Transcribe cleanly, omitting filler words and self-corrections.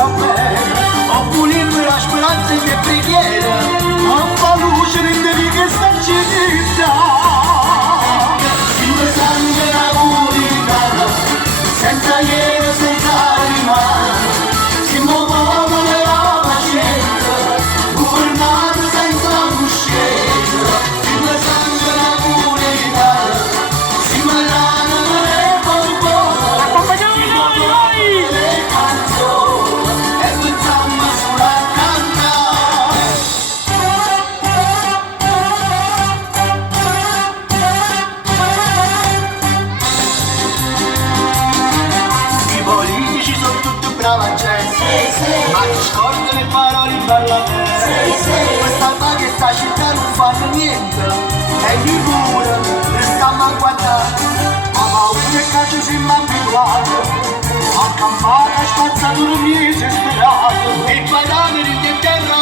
sta bene, ho pulito la speranza che preghiera, ma fa luce nelle che sta città. Sempre sangue la comunità, senza ieri, senza rimane, si muovono nella pazienza, governato senza coscienza. Sempre sangue la comunità, si malano e buon si muovono le canzoni e pensiamo sulla cantare. I politici sono tutti brava gente, ma ti scordano le parole in Parlamento. Questa questa città non fanno niente, e di pure restiamo a guardare. Ma paura e calcio siamo abituati, a campare, a spazzatura mia si è sperato, e i parametri di terra